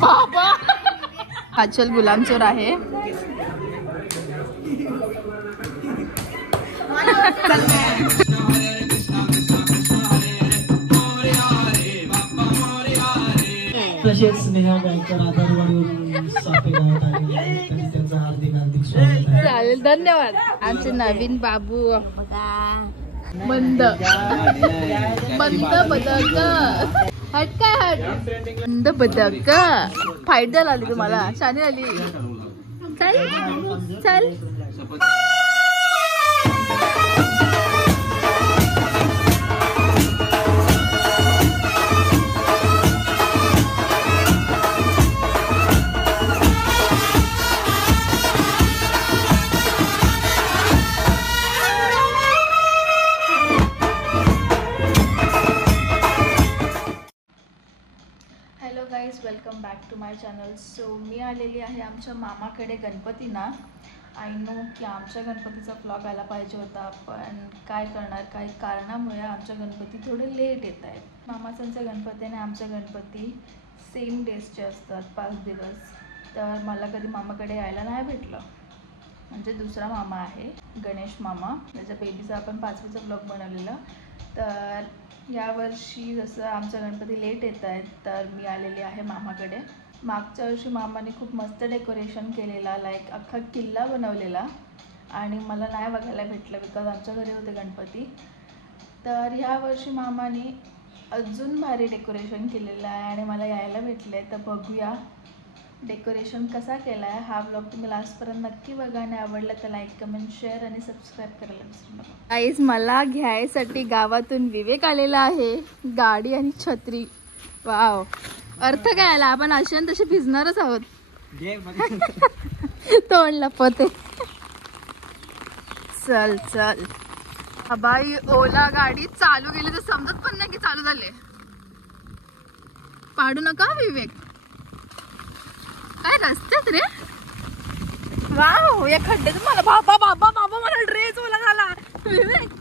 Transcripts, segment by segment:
बाबा आचल गुलामचोर आहे. तसेच स्नेहा गायकर आधारवाडीवरून सापे गावात आलेले आहेत. त्यांचं हार्दिक हार्दिक स्वागत आहे. चालेल, धन्यवाद. आमचे नवीन बाबू मंद मंद बदक. हट काय हट मंद बदक. फाईट द्यायला आली तुम्हाला. शानी आली. चल चल. Welcome back to my channel. So मी आलेली आहे आमच्या मामाकडे गणपतींना. आय नो की आमच्या गणपतीचा व्लॉग आला पाहिजे होता, पण काय करणार, काही कारणामुळे आमच्या गणपती थोडे लेट येत आहेत. मामासांचा गणपती आणि आमच्या गणपती सेम डेजचे असतात, 5 दिवस. तर मला कधी मामाकडे यायला नाही भेटलं. म्हणजे दुसरा मामा आहे गणेश मामा, त्याच्या बेबीचा आपण 5वीचा व्लॉग बनवलेला. तर यावर्षी जसं आमच्या गणपती लेट येत आहेत, तर मी आलेली आहे मामाकडे. मागच्या वर्षी मामाने खूप मस्त डेकोरेशन केलेला, लाईक अख्खा किल्ला बनवलेला, आणि मला नाही बघायला भेटलं बिकॉज आमच्या घरी होते गणपती. तर ह्या वर्षी मामाने अजून भारी डेकोरेशन केलेलं आहे आणि मला यायला भेटलं आहे. तर बघूया डेकोरेशन कसा केला आहे. हा व्लॉग तुम्ही लास्टपर्यंत नक्की बघा आणि आवडला तर लाईक, कमेंट, शेअर आणि सबस्क्राईब करायला विसरू नका. गाईज, मला घ्यायसाठी गावातून विवेक आलेला आहे, गाडी आणि छत्री. वाव, अर्थ काय आला, आपण अशी आणि तशी भिजणारच आहोत. तोंड लपते. चल चल बाई. ओला गाडी चालू गेली तर समजत पण नाही की चालू झाले. पाडू नका विवेक. काय रस्त्यात रे. वाव, या खड्ड्यात मला बाबा बाबा बाबा मला ड्रेस ओला झाला. विवेक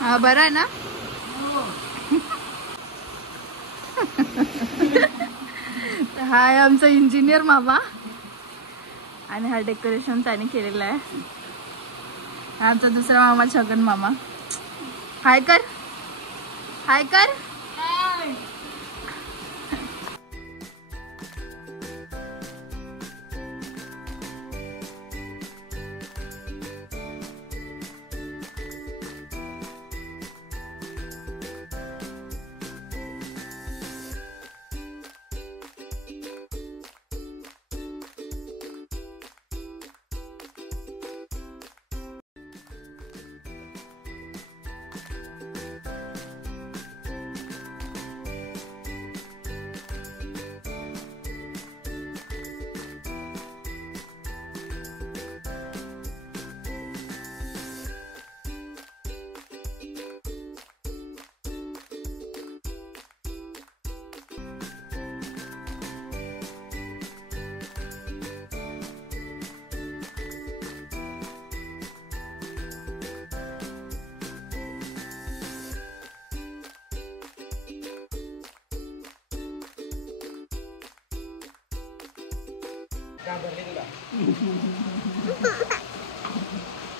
हा बरं आहे ना. हा आहे आमचा इंजिनियर मामा आणि हा डेकोरेशन त्याने केलेला आहे. हा आमचा दुसरा मामा छगन मामा. हाय कर, हाय कर.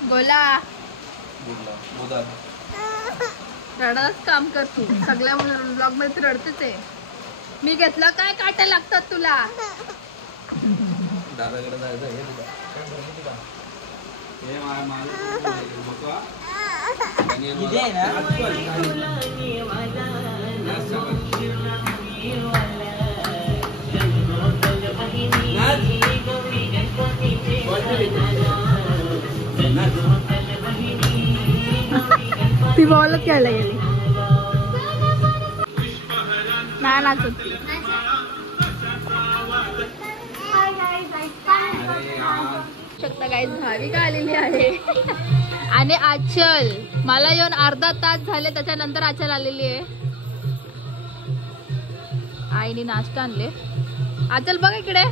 बोला रडाच काम कर तू. सगळ्या ब्लॉग मध्ये रडतेच आहे. मी घेतला काय काटा लागतात तुला. दादाकडे जायचं आहे तुला. हे ती बॉल खेळायला गेली. नाही नाचत ती. शकता गाईज भाविका आलेली आहे आणि आचल मला येऊन अर्धा तास झाले, त्याच्यानंतर आचल आलेली आहे. आईने नाश्ता आणले. आचल बघ इकडे.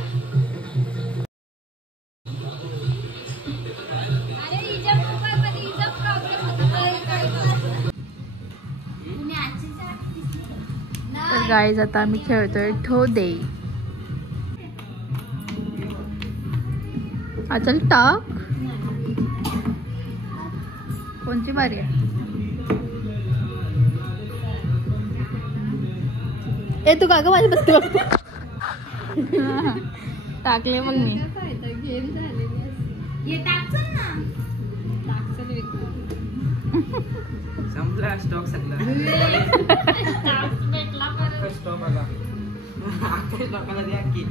तर गाईज आता आम्ही खेळतोय ठोदे. आचल टाक. कोणची बारी आहे? ए तू काका माझी बसते बघते. टाकले मग मी. संपला स्टॉक सगळा. स्टॉक आला. लोकांना द्या की.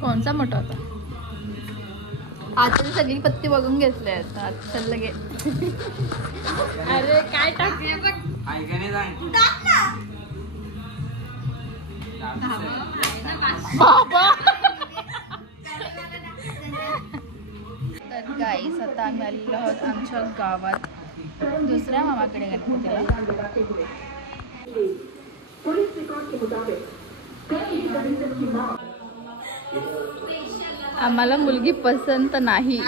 कोणचा मोठा होता? आता सगळी पत्ती बघून घेतले आता चल लगे. अरे काय टाकले बघ. ऐकाने सांग. बाबा. तर गाईस आता आम्ही आलेलो आहोत आमच्या गावात दुसऱ्या मामाकडे गणपतीला. आम्हाला मुलगी पसंत नाही.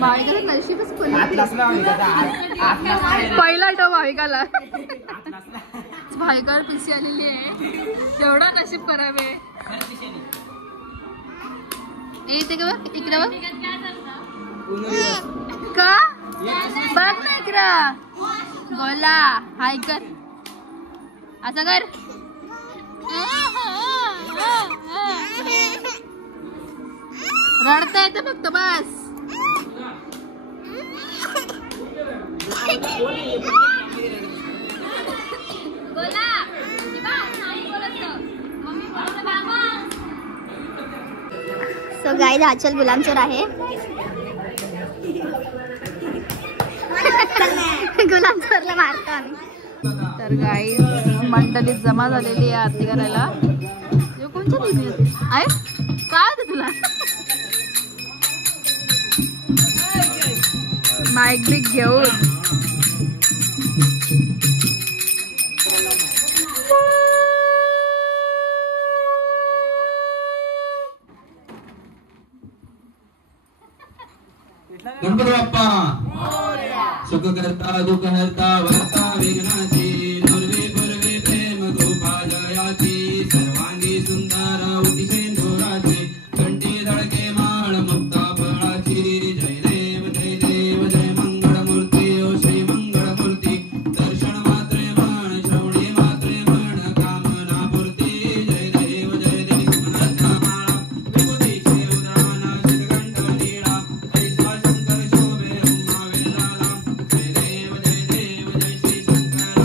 भाविकाला नशीबच पहिला टो भाविकाला. भाविकावर पिशी आलेली आहे. एवढं नशीब करावे. येते का बघ इकडे बघ. का बघ ना इकडे. गोला हाय कर. असं कर. रडता येते फक्त बस. सो गाइस आचल गुलामचोर आहे. गुलामचोरला मारतो आम्ही. तर गाईस मंडळी जमा झालेली आहे आरती करायला. कोणच्या दिली आहे काय होतं तुला? माईक ब्रिक घेऊन गणपती बाप्पा सुख करता दुःख हरता भरता विघ्नाची दुर्वे पूर्वे प्रेम कृपा जयाची सर्वांगी सुंदर उटी सिंधुराची कंठी धडके माळ मुक्ता फळाची जय देव जय मंगळ मूर्ती ओ श्री मंगळ मूर्ती दर्शन मात्रे म्हण श्रवणे मात्रे म्हण कामना पूर्ती जय देव रत्नमाळा विभूतीचे उदाहरण शिरगंठ नीळा ऐसा शंकर शोभे उमा विराला जय देव जय श्री शंकर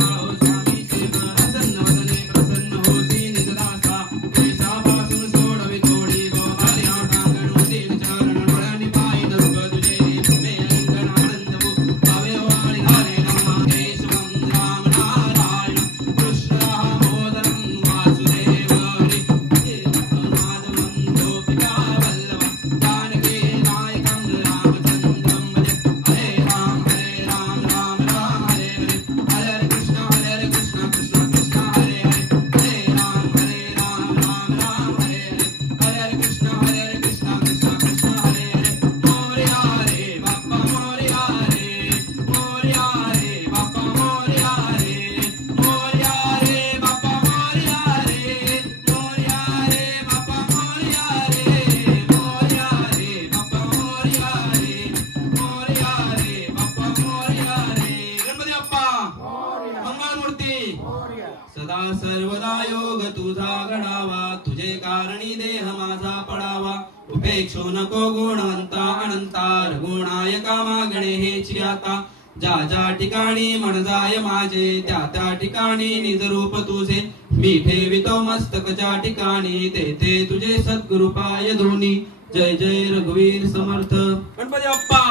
सदा सर्वदा योग तुझा घडावा तुझे कारणी देह माझा पडावा उपेक्षो नको गुणवंता अनंता रघुनायका मागणे हेची आता ज्या ज्या ठिकाणी मन जाय माझे त्या त्या ठिकाणी निज रूप तुझे मी ठेवितो मस्तकच्या ठिकाणी तेथे तुझे सद्गुरु पाय धोनी जय जय रघुवीर समर्थ गणपती बाप्पा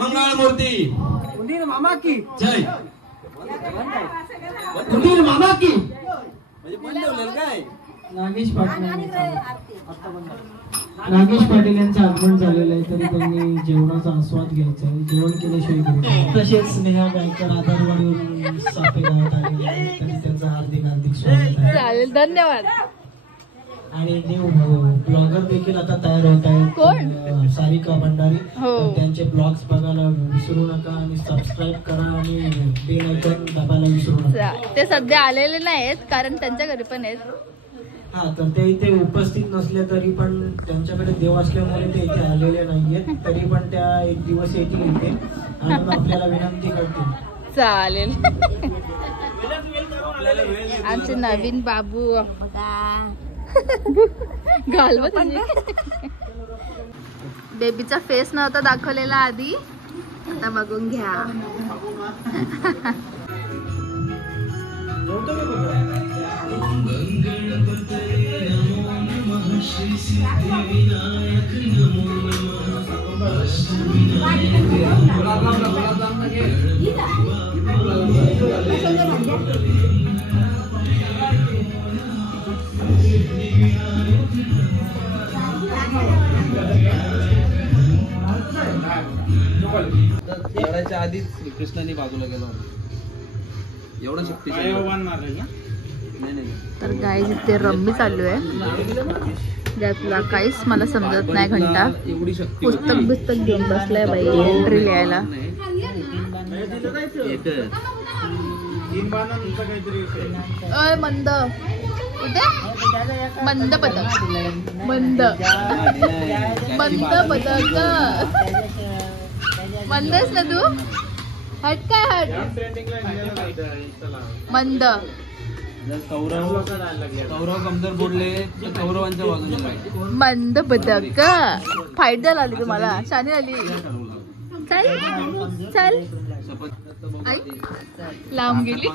मंगळ मूर्ती मामा की जय उंदीर मामा की म्हणजे बंद ठेवलेलं काय नागेश पाटील यांचं आगमन झालेलं आहे तरी त्यांनी जेवणाचा आस्वाद घ्यायचा आहे जेवण केल्याशिवाय घरी तसेच स्नेहा गायकर आधारवाडीवरून सापे गावात आलेले आहेत तरी त्यांचं हार्दिक स्वागत आहे चालेल, धन्यवाद. आणि न्यू ब्लॉगर देखील आता तयार होत आहेत कोण? सारिका भंडारी हो. तर त्यांचे ब्लॉग्स बघायला विसरू नका आणि सबस्क्राईब करा आणि बेल आयकॉन दाबायला विसरू नका. ते सध्या आलेले नाहीत कारण त्यांच्या घरी पण आहेत. हा तर ते इथे उपस्थित नसले तरी पण त्यांच्याकडे देव असल्यामुळे ते इथे आलेले नाहीयेत तरी पण त्या एक दिवस येतील इथे आणि आपल्याला विनंती करतील. चालेल. आमचे नवीन बाबू घालवत बेबीचा फेस नव्हता दाखवलेला आधी, आता बघून घ्या. लढायच्या आधीच कृष्णाने बाजूला गेला एवढा शक्तिशाली नाही. तर गाईज इथे रम्मी चालू आहे ज्यातला काहीच मला समजत नाही. घंटा एवढी शक्ती पुस्तक घेऊन बसलाय बाई एंट्री लिहायला. मंद कुठे? मंद पदक मंद पदक मंदच ना तू. हट काय हट मंद. कौरव कमजोर बोलले तर कौरवांच्या बाजूने जाईल. मंद पदक फाईट द्यायला आली तुम्हाला. शानी आली. चल चल. आई लांब गेली.